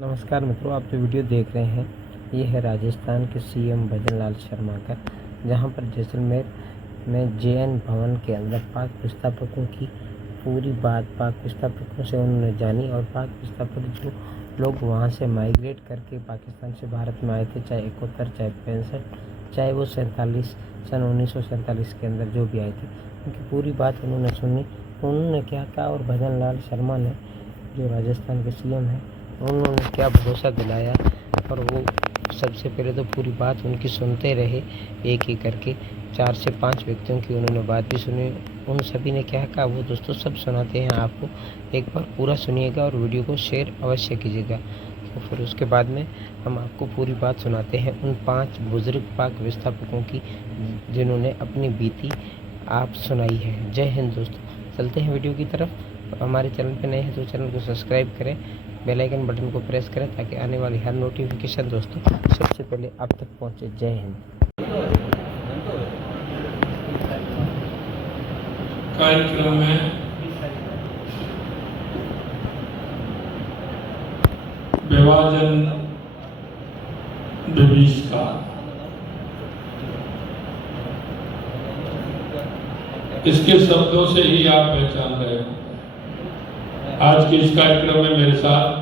नमस्कार मित्रों, आप जो वीडियो देख रहे हैं ये है राजस्थान के सीएम भजन लाल शर्मा का, जहां पर जैसलमेर में जेएन भवन के अंदर पाक विस्थापकों की पूरी बात पाक विस्थापकों से उन्होंने जानी। और पाक विस्थापक जो लोग वहां से माइग्रेट करके पाकिस्तान से भारत में आए थे, चाहे 71, चाहे 65, चाहे वो 47 सन 1947 के अंदर जो भी आए थे, उनकी पूरी बात उन्होंने सुनी। उन्होंने क्या कहा और भजन लाल शर्मा ने, जो राजस्थान के सीएम हैं, उन्होंने क्या भरोसा दिलाया। और वो सबसे पहले तो पूरी बात उनकी सुनते रहे, एक ही करके 4 से 5 व्यक्तियों की उन्होंने बात भी सुनी। उन सभी ने क्या कहा वो दोस्तों सब सुनाते हैं आपको, एक बार पूरा सुनिएगा और वीडियो को शेयर अवश्य कीजिएगा। तो फिर उसके बाद में हम आपको पूरी बात सुनाते हैं उन 5 बुजुर्ग पाक विस्थापकों की, जिन्होंने अपनी बीती आप सुनाई है। जय हिंद दोस्तों। चलते हैं वीडियो की तरफ। हमारे चैनल पर नए हैं तो चैनल को सब्सक्राइब करें, बेल आइकन बटन को प्रेस करें ताकि आने वाली हर नोटिफिकेशन दोस्तों सबसे पहले आप तक पहुंचे। जय हिंद। कार्यक्रम में विभाजन विभीषिका, इसके शब्दों से ही आप पहचान रहे हो। आज के इस कार्यक्रम में मेरे साथ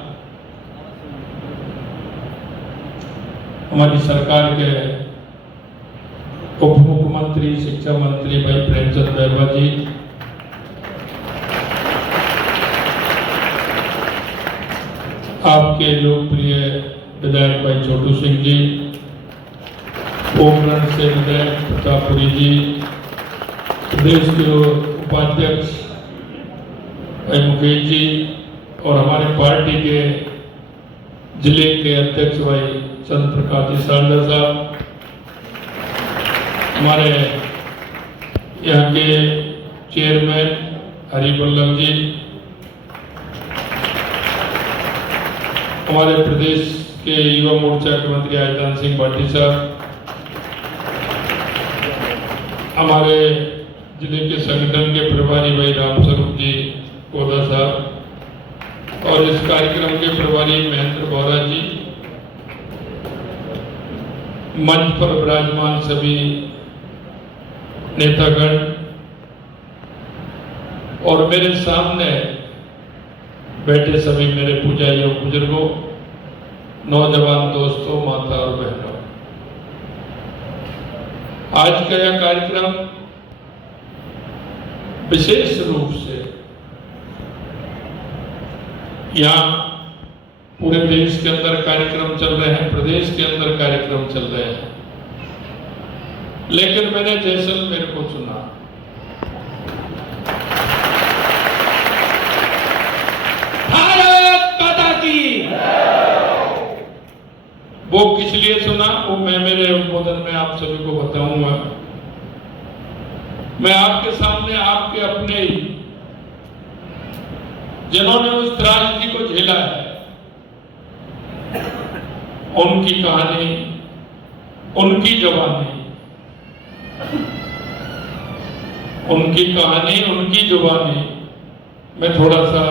हमारी सरकार के उप मुख्यमंत्री शिक्षा मंत्री भाई प्रेमचंद बैरवा जी, आपके लोकप्रिय विधायक भाई छोटू सिंह जी, पोखरण से विधायक प्रतापपुरी जी, प्रदेश के उपाध्यक्ष भाई मुकेश जी और हमारे पार्टी के जिले के अध्यक्ष भाई चंद्र प्रकाश जी सारदा साहब, हमारे यहाँ के चेयरमैन हरिवल्लभ जी, हमारे प्रदेश के युवा मोर्चा के मंत्री आयदान सिंह भाटी साहब, हमारे जिले के संगठन के प्रभारी भाई रामस्वरूप जी कोदा साहब और इस कार्यक्रम के प्रभारी महेंद्र बोरा जी, मंच पर विराजमान सभी नेतागण और मेरे सामने बैठे सभी मेरे पूजाइयों बुजुर्गों, नौजवान दोस्तों, माता और बहनों, आज का यह कार्यक्रम विशेष रूप से यहाँ पूरे देश के अंदर कार्यक्रम चल रहे हैं, प्रदेश के अंदर कार्यक्रम चल रहे हैं, लेकिन मैंने जैसलमेर को चुना। भारत माता की वो किस लिए चुना, वो मैं मेरे उद्बोधन में आप सभी को बताऊंगा। मैं आपके सामने आपके अपने ही जिन्होंने उस त्रासदी को झेला है उनकी कहानी, उनकी जुबानी, उनकी कहानी, उनकी जुबानी मैं थोड़ा सा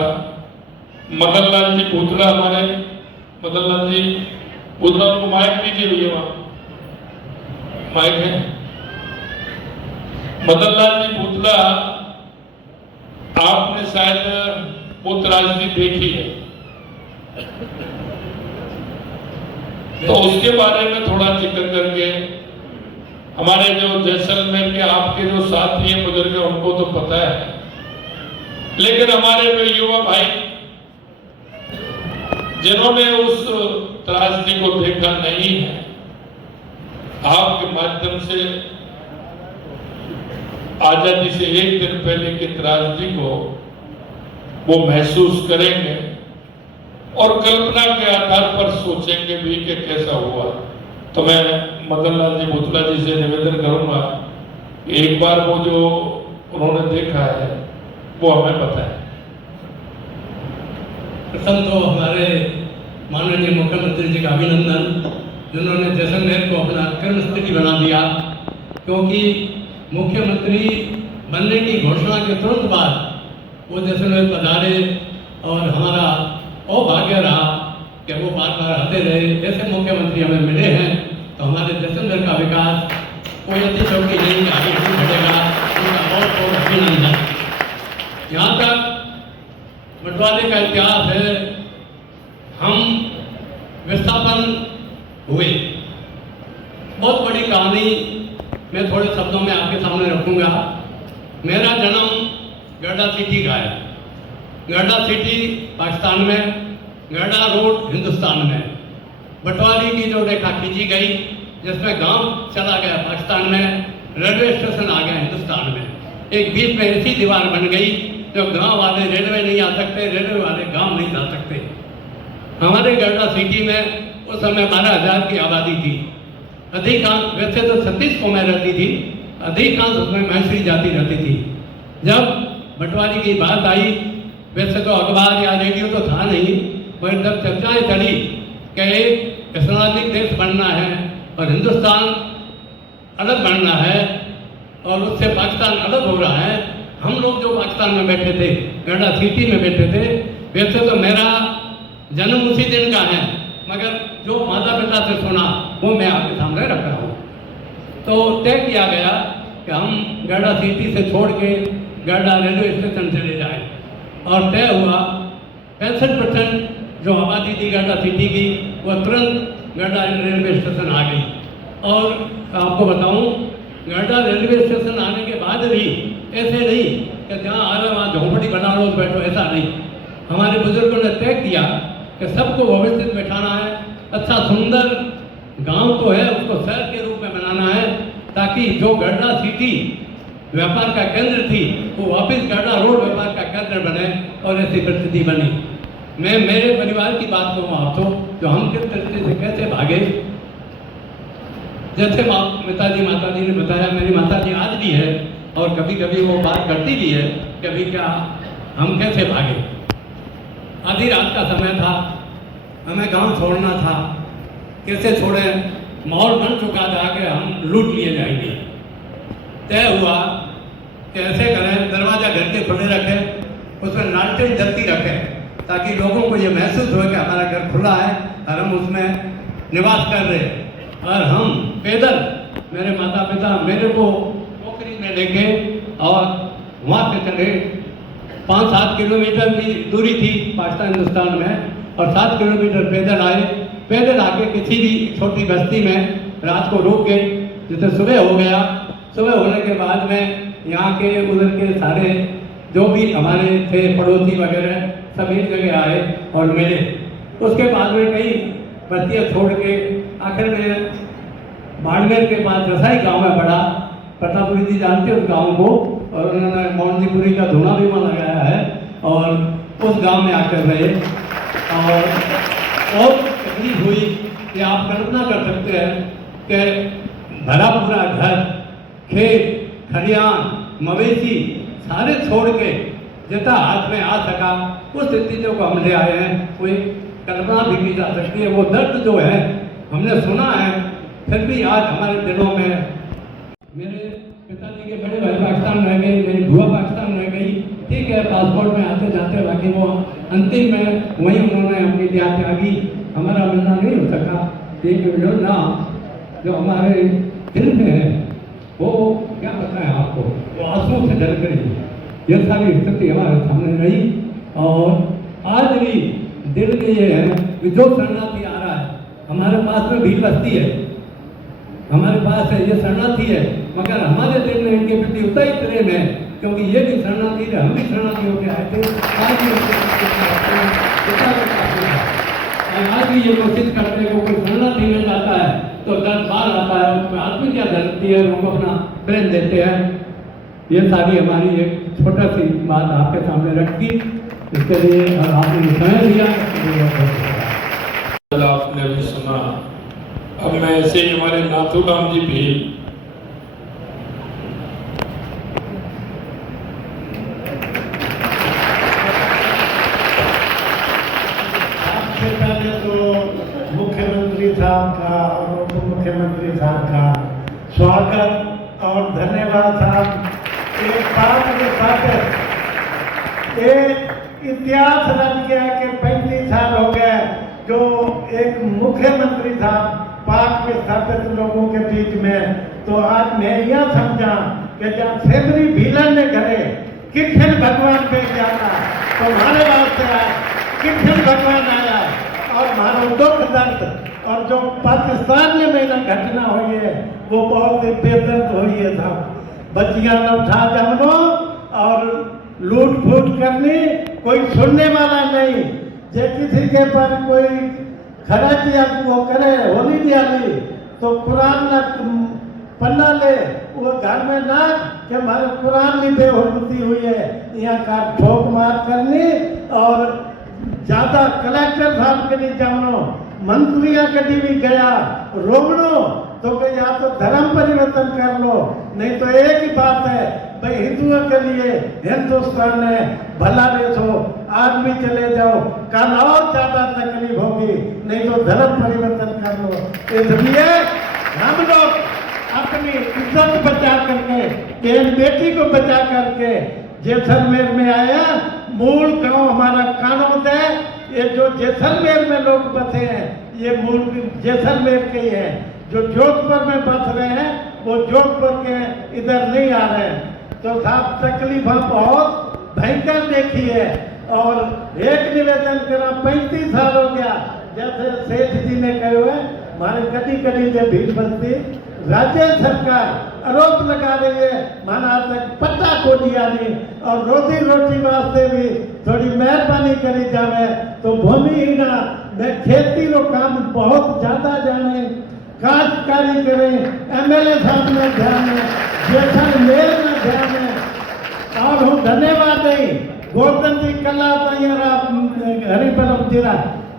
मदन लाल जी पूतला, हमारे मदन लाल जी पूतला, उनको माइक दीजिए भैया, वहां माइक है। मदन लाल जी पूतला, आपने शायद वो त्रासदी देखी है, तो उसके बारे में थोड़ा जिक्र करके, हमारे जो जैसलमेर के आपके जो साथी हैं बुजुर्ग हैं उनको तो पता है, लेकिन हमारे जो युवा भाई जिन्होंने उस त्रासदी को देखा नहीं है, आपके माध्यम से आजादी से एक दिन पहले की त्रासदी को वो महसूस करेंगे और कल्पना के आधार पर सोचेंगे भी कि कैसा हुआ। तो मैं मदन लाल जी भूतला जी से निवेदन करूंगा कि एक बार वो जो उन्होंने देखा है वो हमें बताएं। प्रथम तो हमारे माननीय मुख्यमंत्री जी का अभिनंदन, जिन्होंने जैसलमेर को अपना कर्म स्थिति बना दिया, क्योंकि मुख्यमंत्री बनने की घोषणा के तुरंत बाद वो जैसलमेर पधारे और हमारा सौभाग्य रहा कि वो लगातार आते रहे, ऐसे मुख्यमंत्री हमें मिले हैं तो हमारे जैसलमेर का विकास कोई अतिशयोक्ति नहीं, आगे नहीं बढ़ेगा। उनका बहुत बहुत अभिनंदन। यहाँ तक बंटवारे का इतिहास है, हम विस्थापन हुए, बहुत बड़ी कहानी मैं थोड़े शब्दों में आपके सामने रखूंगा। मेरा जन्म गढ़ा सिटी का है। गढ़ा सिटी पाकिस्तान में, गढ़ा रोड हिंदुस्तान में। बंटवारे की जो रेखा खींची गई जिसमें गांव चला गया पाकिस्तान में, रेलवे स्टेशन आ गया हिंदुस्तान में, एक बीच में ऐसी दीवार बन गई जो गांव वाले रेलवे नहीं आ सकते, रेलवे वाले गांव नहीं जा सकते। हमारे गढ़ा सिटी में उस समय 12,000 की आबादी थी। अधिकांश, वैसे तो 36 कौमें रहती थी, अधिकांश उसमें मैसूरी जाति रहती थी। जब बंटवारे की बात आई, वैसे तो अखबार या रेडियो तो था नहीं, मगर जब चर्चाएं चली कि एक इस्लामिक देश बनना है और हिंदुस्तान अलग बनना है और उससे पाकिस्तान अलग हो रहा है, हम लोग जो पाकिस्तान में बैठे थे, गढ़ा सिटी में बैठे थे, वैसे तो मेरा जन्म उसी दिन का है, मगर जो माता पिता से सुना वो मैं आपके सामने रख रहा हूँ। तो तय किया गया कि हम गढ़ा सिटी से छोड़ के गढ़ा रेलवे स्टेशन चले जाएं, और तय हुआ 65% जो आबादी थी गढ़ा सिटी की वो तुरंत गढ़ा रेलवे स्टेशन आ गई। और आपको बताऊं, गढ़ा रेलवे स्टेशन आने के बाद भी ऐसे नहीं कि जहाँ आ रहे वहाँ झोंपड़ी बना लो बैठो, ऐसा नहीं। हमारे बुजुर्गों ने तय किया कि सबको व्यवस्थित बैठाना है, अच्छा सुंदर गांव तो है उसको शहर के रूप में बनाना है, ताकि जो गढ़ा सिटी व्यापार का केंद्र थी वो वापस गढ़ा रोड व्यापार का केंद्र बने, और ऐसी परिस्थिति बनी। मैं मेरे परिवार की बात करूँ आपको, जो हम किस तरीके से कैसे भागे। जैसे पिताजी माताजी ने बताया, मेरी माताजी आज भी है और कभी कभी वो बात करती भी है, कभी क्या हम कैसे भागे। आधी रात का समय था, हमें गांव छोड़ना था, कैसे छोड़े, माहौल बन चुका था कि हम लूट लिए जाएंगे। तय हुआ कि ऐसे करें, दरवाजा घर के खुले रखें, उसमें लालटेन जलती रखें, ताकि लोगों को ये महसूस हो कि हमारा घर खुला है और हम उसमें निवास कर रहे हैं। और हम पैदल, मेरे माता पिता मेरे को टोकरी में लेके और वहाँ से चले। 5-7 किलोमीटर की दूरी थी पाकिस्तान हिंदुस्तान में, और 7 किलोमीटर पैदल आए। पैदल आके किसी भी छोटी बस्ती में रात को रुक गए। जैसे सुबह हो गया, सुबह होने के बाद में यहाँ के उधर के सारे जो भी हमारे थे पड़ोसी वगैरह सब एक जगह आए और मिले। उसके बाद में कई बस्तियाँ छोड़ के आखिर में बाड़मेर के पास रसाई गांव में पड़ा। प्रतापुरी जी जानते उस गांव को, और उन्होंने मोहनजीपुरी का धुना भी वहाँ लगाया है, और उस गांव में आकर रहे। और तकलीफ हुई कि आप कल्पना कर सकते हैं कि भरा पूरा घर, खेत खलियान, मवेशी सारे छोड़ के जितना हाथ में आ सका उस स्थितियों को हम ले आए हैं। कोई कल्पना भी की जा सकती है। वो दर्द जो है हमने सुना है, फिर भी आज हमारे दिलों में। मेरे पिताजी के बड़े भाई पाकिस्तान रह गए, मेरी बुआ पाकिस्तान रह गई, ठीक है, पासपोर्ट में आते जाते, बाकी वो अंतिम में वहीं उन्होंने अपनी त्याग त्यागी। हमारा मिलना नहीं हो सका, लेकिन मिलना जो हमारे दिल में है वो क्या बताएं आपको, वो आंसू से जल गई। ये सारी स्थिति हमारे सामने रही, और आज भी दिल में ये है कि जो शरणार्थी आ रहा है, हमारे पास में भीड़ बस्ती है, हमारे पास है, ये शरणार्थी है, मगर हमारे दिल में इनके प्रति उतना ही प्रेम है, क्योंकि ये भी शरणार्थी थे, हम भी शरणार्थी होकर आए थे। आज भी ये कोशिश करते हैं कि कोई शरणार्थी मिल जाता है तो दर्द बाहर आता है, उसमें आदमी क्या दर्दती है, उनको अपना प्रेम देते हैं। ये सारी हमारी एक छोटा सी बात आपके सामने रखी, इसके लिए आपने समय दिया। आपने भी सुना। अब मैं ऐसे ही हमारे नाथूराम जी भी मुख्यमंत्री साहब का और उप मुख्यमंत्री साहब का स्वागत और धन्यवाद साहब। एक बात के साथ एक इतिहास रच गया कि 35 साल हो गए जो एक मुख्यमंत्री था पाक विस्थापित लोगों के बीच में, तो आज मैं यह समझा कि जब सेमरी भीलन ने घरे कृष्ण भगवान पे जाता तो हमारे वास्ते आया कृष्ण भगवान आया और हमारा दुख दर्द और जो पाकिस्तान में मेरा घटना हुई है वो बहुत ही बेदर्द हुई है था। बच्चियां न उठा जमनो और लूट फूट करनी, कोई सुनने वाला नहीं। जे किसी के पर कोई खर्च या वो करे होली दियाली तो कुरान न पन्ना ले वो घर में ना कि हमारे कुरान की बेहुरमती हुई है, यहाँ का ठोक मार करनी और ज्यादा कलेक्टर साहब के नहीं जानो, मंत्रियों के भी गया रोमनो तो कि या तो धर्म परिवर्तन कर लो, नहीं तो एक ही बात है भाई हिंदुओं के लिए हिंदुस्तान है भला देश हो, आज भी चले जाओ, कल और ज्यादा तकलीफ होगी, नहीं तो धर्म परिवर्तन कर लो। इसलिए हम लोग अपनी इज्जत बचा करके बहन बेटी को बचा करके जैसलमेर में आया। मूल गांव हमारा कानौद है, ये जो जैसलमेर में लोग बसे हैं ये मूल जैसलमेर के ही हैं। जो जोधपुर में बस रहे हैं वो जोधपुर के इधर नहीं आ रहे हैं। तो साहब तकलीफ बहुत भयंकर देखी है और एक निवेदन करा 35 साल हो गया जैसे सेठ जी ने कहे हुए हमारे कभी कभी जो भीड़ बनती राज्य सरकार आरोप लगा रही है माना तक पट्टा को दिया नहीं और रोजी रोटी वास्ते भी थोड़ी मेहरबानी करी जावे तो भूमिहीन में खेती रो काम बहुत ज्यादा जाने काश्तकारी करें, एमएलए साहब में ध्यान है, जैसलमेर में ध्यान है और हूँ धन्यवाद नहीं गोवर्धन जी कला हरिपरम जीरा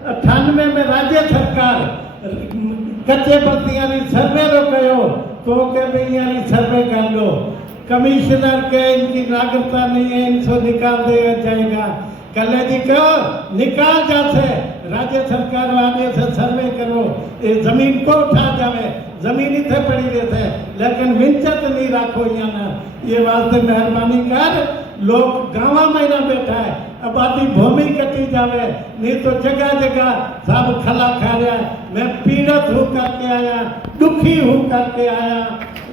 98 में राज्य सरकार कच्चे बस्तियां सर्वे रो कहो तो के भाई यानी सर्वे कर लो, कमिश्नर के इनकी नागरिकता नहीं है इनको निकाल दिया जाएगा, कले जी कहो निकाल जाते राज्य सरकार वाले से सर्वे करो, ये जमीन को उठा जावे, जमीन इतने पड़ी रहते लेकिन मिंचत नहीं रखो यहाँ, ये वास्ते मेहरबानी कर लोग गाँव में ना बैठा है आबादी भूमि कटी जावे, नहीं तो जगह जगह सब खला खा रहा है। मैं पीड़ित हूँ करके आया, दुखी हूँ करके आया,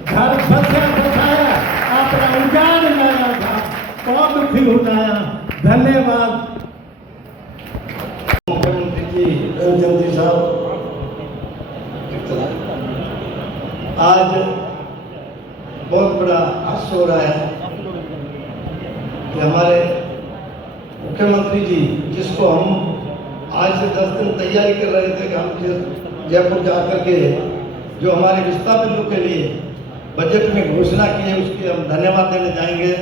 घर फंसाया अपना उजाड़ लाया था, बहुत दुखी हूँ आया। धन्यवाद मुख्यमंत्री जी रंजन जी साहब, आज बहुत बड़ा हास्य हो रहा है कि हमारे मुख्यमंत्री जी जिसको हम आज से 10 दिन तैयारी कर रहे थे कि हम जयपुर जाकर के जो हमारे विस्थापितों के लिए बजट में घोषणा की है उसकी हम धन्यवाद देने जाएंगे,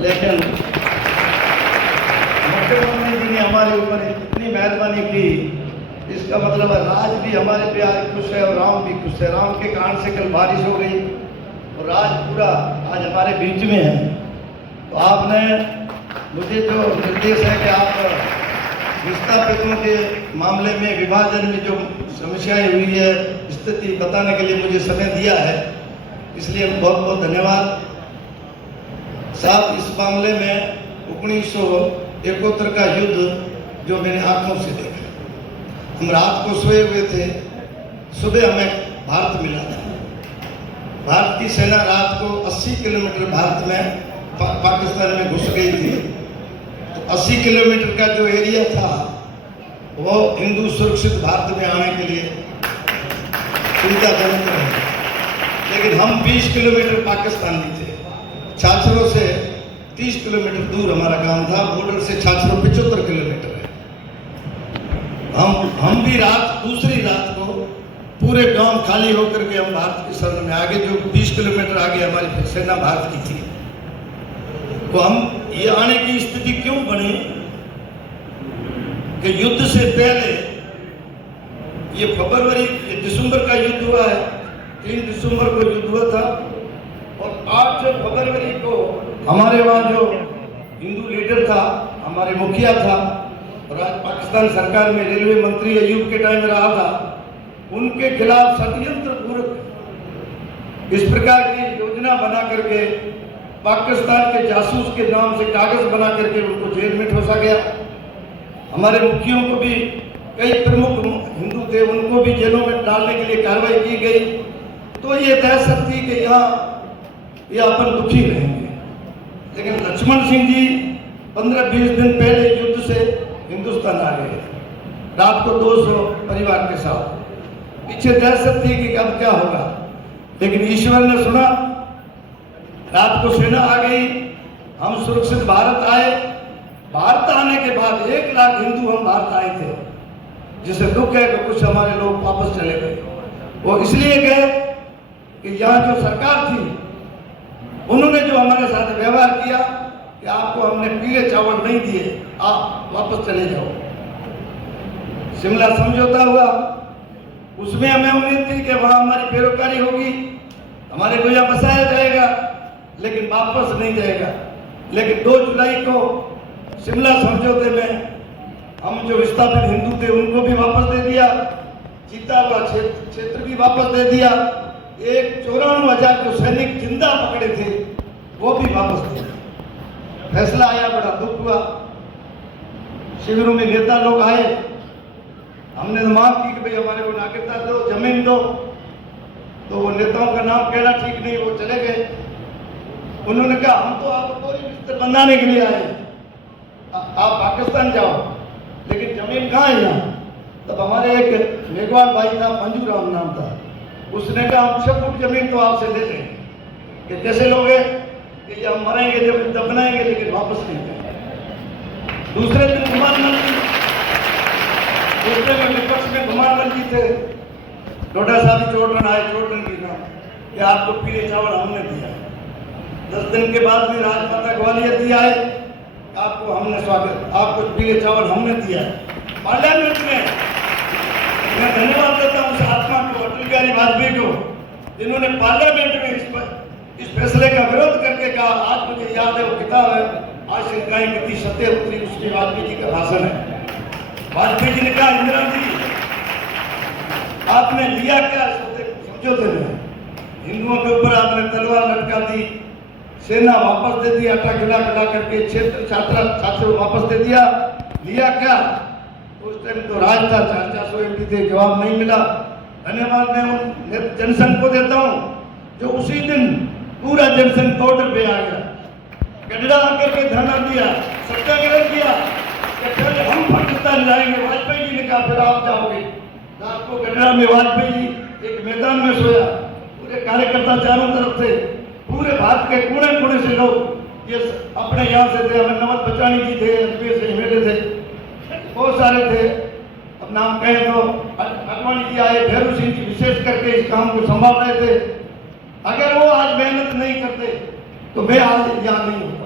लेकिन मुख्यमंत्री जी ने हमारे ऊपर इतनी मेहरबानी की, इसका मतलब है राज भी हमारे प्यार खुश है और राम भी खुश है। राम के कारण से कल बारिश हो गई और राज पूरा आज हमारे बीच में है। तो आपने मुझे जो निर्देश है कि आप विस्थापितों के मामले में विभाजन में जो समस्याएं हुई है स्थिति बताने के लिए मुझे समय दिया है, इसलिए बहुत बहुत धन्यवाद साहब। इस मामले में 1971 का युद्ध जो मैंने आंखों से देखा, हम रात को सोए हुए थे, सुबह हमें भारत मिला था। भारत की सेना रात को 80 किलोमीटर भारत में पाकिस्तान में घुस गई थी। तो 80 किलोमीटर का जो एरिया था वो हिंदू सुरक्षित भारत में आने के लिए सुविधाजनक रहे, लेकिन हम 20 किलोमीटर पाकिस्तान में थे। छाछरों से 30 किलोमीटर दूर हमारा गांव था, बॉर्डर से छाछरों 75 किलोमीटर है। हम भी दूसरी रात को पूरे गांव खाली होकर के हम भारत की शरण में आगे, जो 20 किलोमीटर आगे हमारी सेना भारत की थी। तो हम ये आने की स्थिति क्यों बनी कि युद्ध से पहले ये दिसंबर का युद्ध हुआ है, 3 दिसंबर को युद्ध हुआ था और 8 फरवरी को हमारे वहाँ जो हिंदू लीडर था, हमारे मुखिया था और आज पाकिस्तान सरकार में रेलवे मंत्री अयूब के टाइम में रहा था, उनके खिलाफ षड्यंत्र पूर्वक इस प्रकार की योजना बना करके पाकिस्तान के जासूस के नाम से कागज बना करके उनको जेल में ठोसा गया। हमारे मुखियों को भी कई प्रमुख हिंदू थे उनको भी जेलों में डालने के लिए कार्रवाई की गई। तो ये दहशत थी कि यहाँ ये अपन दुखी रहेंगे। लेकिन लक्ष्मण सिंह जी 15-20 दिन पहले युद्ध से हिंदुस्तान आ गए, रात को 200 परिवार के साथ। पीछे दहशत थी कि अब क्या होगा, लेकिन ईश्वर ने सुना। रात को सेना आ गई, हम सुरक्षित भारत आए। भारत आने के बाद 1 लाख हिंदू हम भारत आए थे, जिसे दुख है कि कुछ हमारे लोग वापस चले गए। वो इसलिए गए कि यहाँ जो सरकार थी उन्होंने जो हमारे साथ व्यवहार किया कि आपको हमने पीले चावल नहीं दिए, आप वापस चले जाओ। शिमला समझौता हुआ, उसमें हमें उम्मीद थी कि वहाँ हमारी पैरोकारी होगी, हमारे को यहाँ बसाया जाएगा, लेकिन वापस नहीं जाएगा। लेकिन 2 जुलाई को शिमला समझौते में हम जो विस्थापित हिंदू थे उनको भी वापस दे दिया, जीता हुआ क्षेत्र भी वापस दे दिया। 94,000 जो सैनिक जिंदा पकड़े थे वो भी वापस दे दिया। फैसला आया, बड़ा दुख हुआ। शिविरों में नेता लोग आए, हमने तो मांग की कि भाई हमारे को नागरिकता दो, जमीन दो। तो वो नेताओं का नाम कहना ठीक नहीं, वो चले गए। उन्होंने कहा हम तो आपको बोरी बिस्तर बनाने के लिए आए, आप पाकिस्तान जाओ, लेकिन जमीन कहाँ है यहाँ। तब हमारे एक मेघवाल भाई था, मंजू राम नाम था, उसने कहा हम 6 फुट जमीन तो आपसे ले लेंगे। कि कैसे लोगे, कि ये हम मरेंगे जब दफनाएंगे, लेकिन वापस नहीं करेंगे। दूसरे दिन घुमानमल जी, दूसरे में विपक्ष में घुमानमल जी थे, डोडा साहब चोटन आए, चोटन की नाम कि आपको पीले चावल हमने दिया। 10 दिन के बाद भी राजमाता ग्वालियर जी आए, आपको हमने स्वागत, आपको पीले चावल हमने दिया। पार्लियामेंट में मैं धन्यवाद देता हूँ उस आत्मा को, अटल बिहारी वाजपेयी को, जिन्होंने पार्लियामेंट में इस फैसले का विरोध करके कहा। आज मुझे याद है वो किताब है, आज शंकाएं कितनी सत्य उतरी, उसमें वाजपेयी जी का भाषण है। वाजपेयी जी ने कहा, इंदिरा जी आपने लिया क्या समझौते में, हिंदुओं के ऊपर आपने तलवार लटका दी, सेना वापस दे दी, आटा खिला खिला करके क्षेत्र छात्र वापस दे दिया, लिया क्या। उस टाइम तो राज था, 400 MP थे, जवाब नहीं मिला। धन्यवाद मैं उन जनसंघ को देता हूँ जो उसी दिन पूरा जनसंघ बॉर्डर पे आ गया, गडरा आकर के धरना दिया, सत्याग्रह किया कि पहले हम पाकिस्तान जाएंगे। वाजपेयी जी ने कहा फिर आप जाओगे। रात को गडरा में वाजपेयी जी एक मैदान में सोया, पूरे कार्यकर्ता चारों तरफ थे, पूरे भारत के कोने कोने से लोग, ये अपने यहाँ से थे, हमें नवल बचानी जी थे, अजमेर से मेले थे, बहुत सारे थे। अब नाम कहें तो अडवाणी जी आए, भैरू सिंह जी विशेष करके इस काम को संभाल रहे थे। अगर वो आज मेहनत नहीं करते तो मैं आज यहाँ नहीं होता।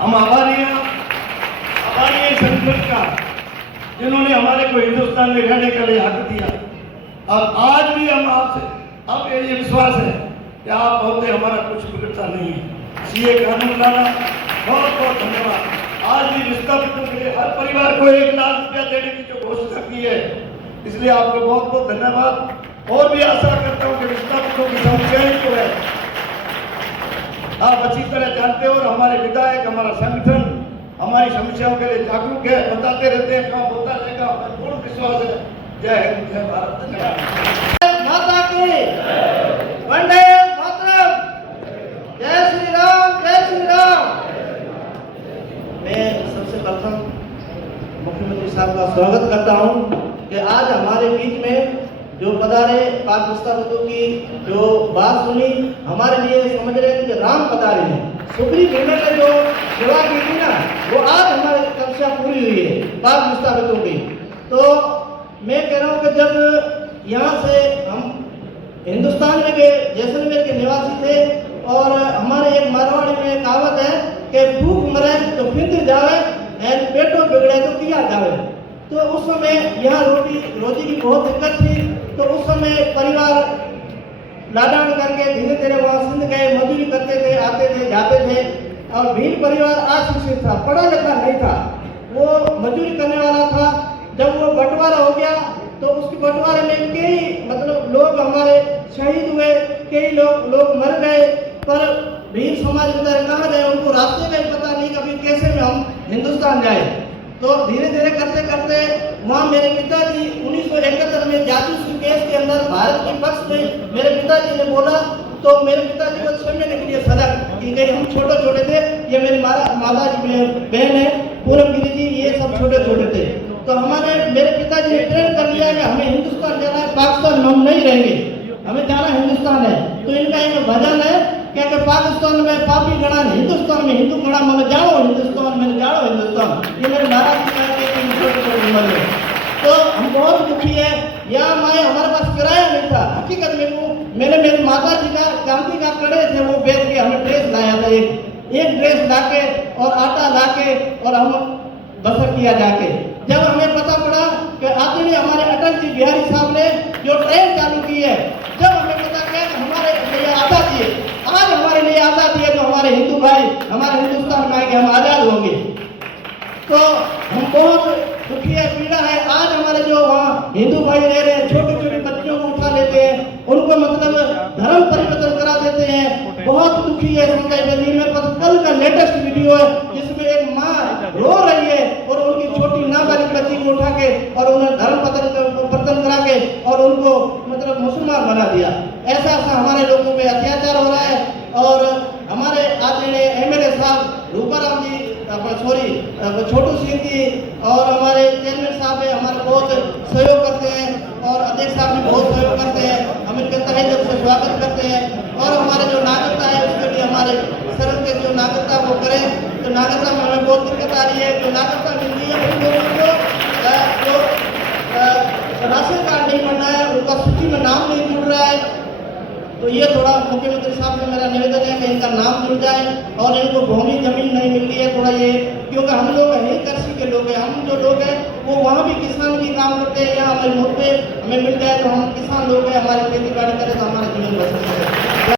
हम आभारी हैं संगठन का, जिन्होंने हमारे को हिंदुस्तान में रहने के लिए हक दिया। और आज भी हम आपसे अब ये विश्वास है कि आप बहुत हमारा कुछ बिगड़ता नहीं है। सीए कानून लाना, बहुत बहुत धन्यवाद। आज भी विस्थापितों के लिए हर परिवार को 1 लाख रुपया देने की जो घोषणा की है, इसलिए आपको बहुत बहुत धन्यवाद। और भी आशा करता हूँ कि विस्थापितों की समस्याएं जो है आप अच्छी तरह जानते हो, और हमारे विधायक, हमारा संगठन हमारी समस्याओं के लिए जागरूक है, बताते रहते हैं, काम होता रहेगा, पूर्ण विश्वास है। जय हिंद, जय भारत, धन्यवाद। माता की वंदे मातरम, जय श्री राम, जय श्री राम। मैं सबसे प्रथम मुख्यमंत्री साहब का स्वागत करता हूं कि आज हमारे बीच में जो पधारे, पाक विस्थापितों की जो बात सुनी, हमारे लिए समझ रहे थे कि राम पधारे हैं। सुप्रीम कोर्ट ने जो सेवा की थी ना, वो आज हमारी कक्षा पूरी हुई है पाक विस्थापितों की। तो मैं कह रहा हूँ कि जब यहाँ से हम हिंदुस्तान में गए, जैसलमेर के निवासी थे, और हमारे एक मारवाड़ी में कहावत है कि भूख मरे तो फिंद जावे, एंड पेटो बिगड़े तो किया जावे। तो उस समय यहाँ रोजी की बहुत दिक्कत थी। तो उस समय परिवार लाडान करके धीरे धीरे वहाँ सिंध गए, मजदूरी करते थे, आते थे, जाते थे। और भील परिवार अशिक्षित था, पढ़ा लिखा नहीं था, वो मजदूरी करने वाला था। जब वो बंटवारा हो गया तो उसके बंटवारे में कई मतलब लोग हमारे शहीद हुए, कई लोग मर गए, पर भील समाज के अंदर कहाँ गए उनको रास्ते का ही पता नहीं कभी कैसे में हम हिंदुस्तान जाए। तो धीरे धीरे करते करते वहाँ मेरे पिताजी 1971 जासूसी केस के अंदर भारत के पक्ष में मेरे पिताजी ने बोला, तो मेरे पिताजी को 6 महीने के लिए सजा की गई। हम छोटे छोटे थे, ये मेरी माता जी बहन है पूनम गिरी जी, ये सब छोटे छोटे थे। तो मेरे पिताजी ने ट्रेन कर लिया कि हमें हिंदुस्तान जाना है, पाकिस्तान में हम नहीं रहेंगे, हमें जाना हिंदुस्तान है। तो इनका एक भजन है कि पाकिस्तान में पापी गणा, हिंदुस्तान में हिंदू गणा, मैं जाओ हिंदुस्तान, मैंने जाओ हिंदुस्तान। ये मेरे महाराज जी का तो हम बहुत दुखी है। यहाँ माए हमारे पास किराया नहीं था। हकीकत में मैंने मेरी माता जी का चांदी का कड़े थे, वो बेच के हमें ड्रेस लाया था, एक ड्रेस लाके और आटा लाके और हम बसर किया जाके। जब हमें पता पड़ा कि आदरणीय हमारे अटल जी बिहारी साहब ने जो ट्रेन चालू की है, जब हमें पता चला कि हमारे लिए आज़ादी है, आज हमारे लिए आज़ादी है, तो हमारे हिंदू भाई हमारे हिंदुस्तान में आएंगे, हम आज़ाद होंगे। तो हम बहुत दुखी है, पीड़ा है। आज हमारे जो वहाँ हिंदू भाई रह रहे हैं, छोटे छोटे बच्चों को उठा लेते हैं, उनको मतलब धर्म परिवर्तन करा देते हैं। बहुत दुखी है संजय बनी। मेरे पास कल का लेटेस्ट वीडियो है जिसमें एक माँ रो रही है और उनकी छोटी नाबालिग बच्ची को उठा के और उन्हें धर्म परिवर्तन करा के और उनको मतलब मुसलमान बना दिया। ऐसा हमारे लोगों पे अत्याचार हो रहा है। और हमारे आदरणीय एमएलए साहब रूपाराम जी, छोटू सिंह जी और हमारे चेयरमैन साहब है, हमारे बहुत सहयोग करते हैं और अध्यक्ष साहब भी बहुत सहयोग करते हैं। हम इनके तहे दिल से स्वागत करते हैं। और हमारे जो नागरिकता है उसके लिए हमारे शरण के जो नागरिकता वो करें। तो नागरिकता में हमें बहुत दिक्कत आ रही है। जो नागरिकता मिल रही है उन लोगों को जो राशन कार्ड नहीं बनना है, उनका सूची में नाम नहीं जुड़ रहा है। तो ये थोड़ा मुख्यमंत्री साहब से मेरा निवेदन है कि इनका नाम जुड़ जाए और इनको भूमि जमीन नहीं मिल रही है थोड़ा ये, क्योंकि हम लोग हैं कृषि के लोग हैं। हम जो लोग हैं वो वहाँ भी किसान की काम करते हैं, यहाँ हमारे मुद्दे हमें मिल जाए तो हम किसान लोग हैं, हमारी खेती बाड़ी करें तो हमारा जीवन बच सके।